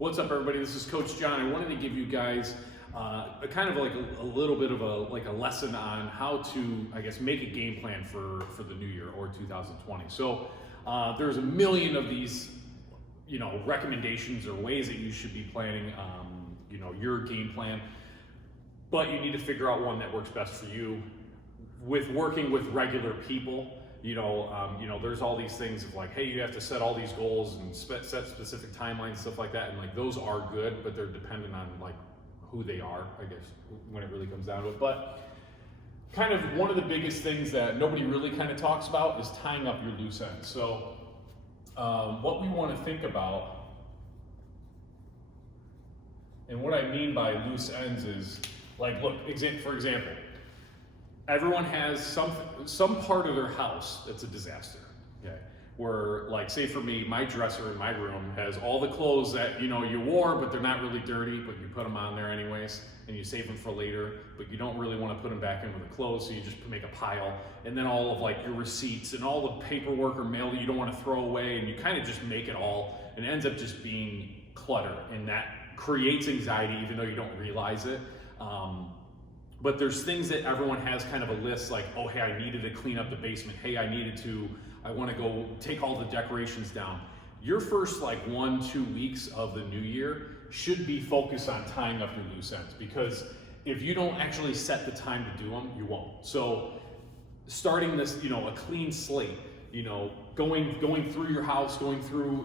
What's up, everybody? This is Coach John. I wanted to give you guys a kind of like a little bit of a lesson on how to, I guess, make a game plan for the new year or 2020. So there's a million of these, recommendations or ways that you should be planning, your game plan. But you need to figure out one that works best for you. With working with regular people, there's all these things of like, hey, you have to set all these goals and set specific timelines, stuff like that. And like, those are good, but they're dependent on like who they are, I guess, when it really comes down to it. But kind of one of the biggest things that nobody really kind of talks about is tying up your loose ends. So what we want to think about, and what I mean by loose ends is like, look, for example, everyone has some part of their house that's a disaster, okay? Where, like, say for me, my dresser in my room has all the clothes that, you wore, but they're not really dirty, but you put them on there anyways, and you save them for later, but you don't really want to put them back in with the clothes, so you just make a pile, and then all of, like, your receipts and all the paperwork or mail that you don't want to throw away, and you kind of just make it all, and it ends up just being clutter, and that creates anxiety even though you don't realize it. But there's things that everyone has kind of a list like, oh, hey, I needed to clean up the basement. Hey, I want to go take all the decorations down. Your first like 1-2 weeks of the new year should be focused on tying up your loose ends, because if you don't actually set the time to do them, you won't. So starting this, a clean slate, going through your house,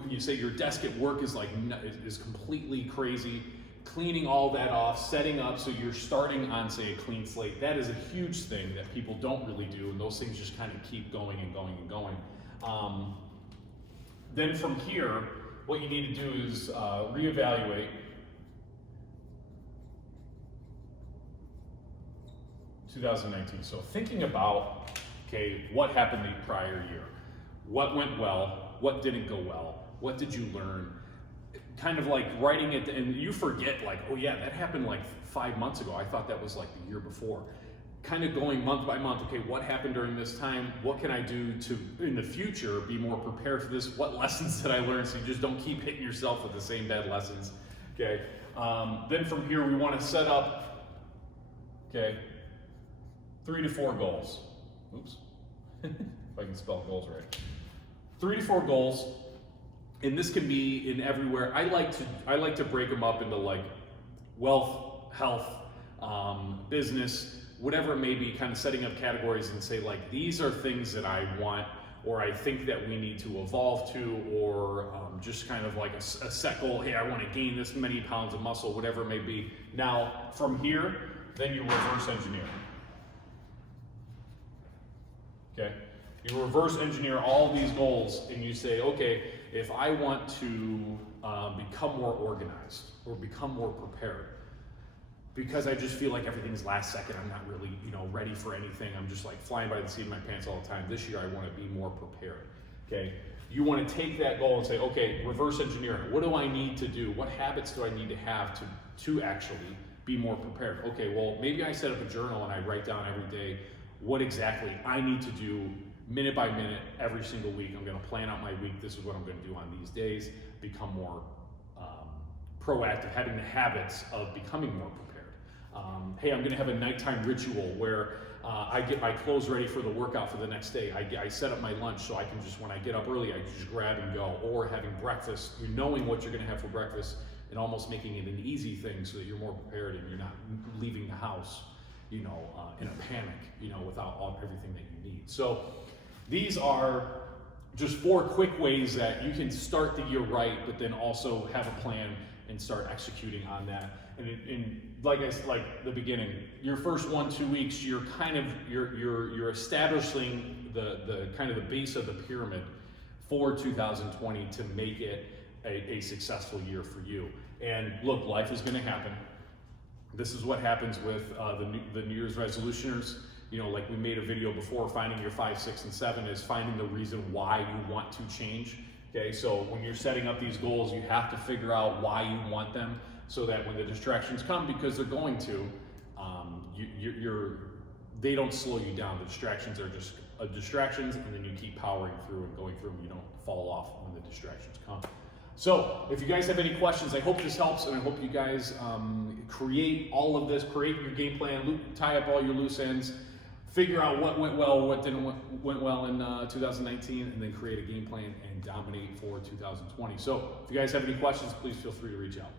you say your desk at work is completely crazy. Cleaning all that off, setting up so you're starting on, say, a clean slate. That is a huge thing that people don't really do, and those things just kind of keep going and going and going. Then from here, what you need to do is reevaluate. 2019. So thinking about, okay, what happened the prior year? What went well? What didn't go well? What did you learn? Kind of like writing it, and you forget like, oh yeah, that happened like 5 months ago. I thought that was like the year before. Kind of going month by month, okay, what happened during this time? What can I do to, in the future, be more prepared for this? What lessons did I learn, so you just don't keep hitting yourself with the same bad lessons, okay? Then from here, we want to set up, okay, 3 to 4 goals. Oops, if I can spell goals right. 3 to 4 goals. And this can be in everywhere. I like to break them up into like wealth, health, business, whatever it may be, kind of setting up categories and say like, these are things that I want, or I think that we need to evolve to, or just kind of like a set goal. Hey, I want to gain this many pounds of muscle, whatever it may be. Now from here, then you reverse engineer. Okay, you reverse engineer all these goals, and you say, okay, if I want to become more organized or become more prepared, because I just feel like everything's last second, I'm not really, ready for anything. I'm just like flying by the seat of my pants all the time. This year, I want to be more prepared. Okay, you want to take that goal and say, okay, reverse engineer. What do I need to do? What habits do I need to have to actually be more prepared? Okay, well, maybe I set up a journal and I write down every day what exactly I need to do minute by minute, every single week. I'm going to plan out my week. This is what I'm going to do on these days. Become more proactive, having the habits of becoming more prepared. Hey, I'm going to have a nighttime ritual where I get my clothes ready for the workout for the next day. I set up my lunch so I can just, when I get up early, I just grab and go. Or having breakfast, you're knowing what you're going to have for breakfast and almost making it an easy thing so that you're more prepared and you're not leaving the house, in a panic, without everything that you need. So these are just 4 quick ways that you can start the year right, but then also have a plan and start executing on that. And like the beginning, your first 1-2 weeks, you're establishing the kind of the base of the pyramid for 2020 to make it a successful year for you. And look, life is going to happen. This is what happens with the New Year's resolutioners. Like we made a video before, finding your 5, 6, and 7 is finding the reason why you want to change. Okay, so when you're setting up these goals, you have to figure out why you want them, so that when the distractions come, because they're going to, they don't slow you down. The distractions are just distractions, and then you keep powering through and going through them. You don't fall off when the distractions come. So if you guys have any questions, I hope this helps, and I hope you guys create all of this, create your game plan, tie up all your loose ends, figure out what went well, what didn't went well in 2019, and then create a game plan and dominate for 2020. So if you guys have any questions, please feel free to reach out.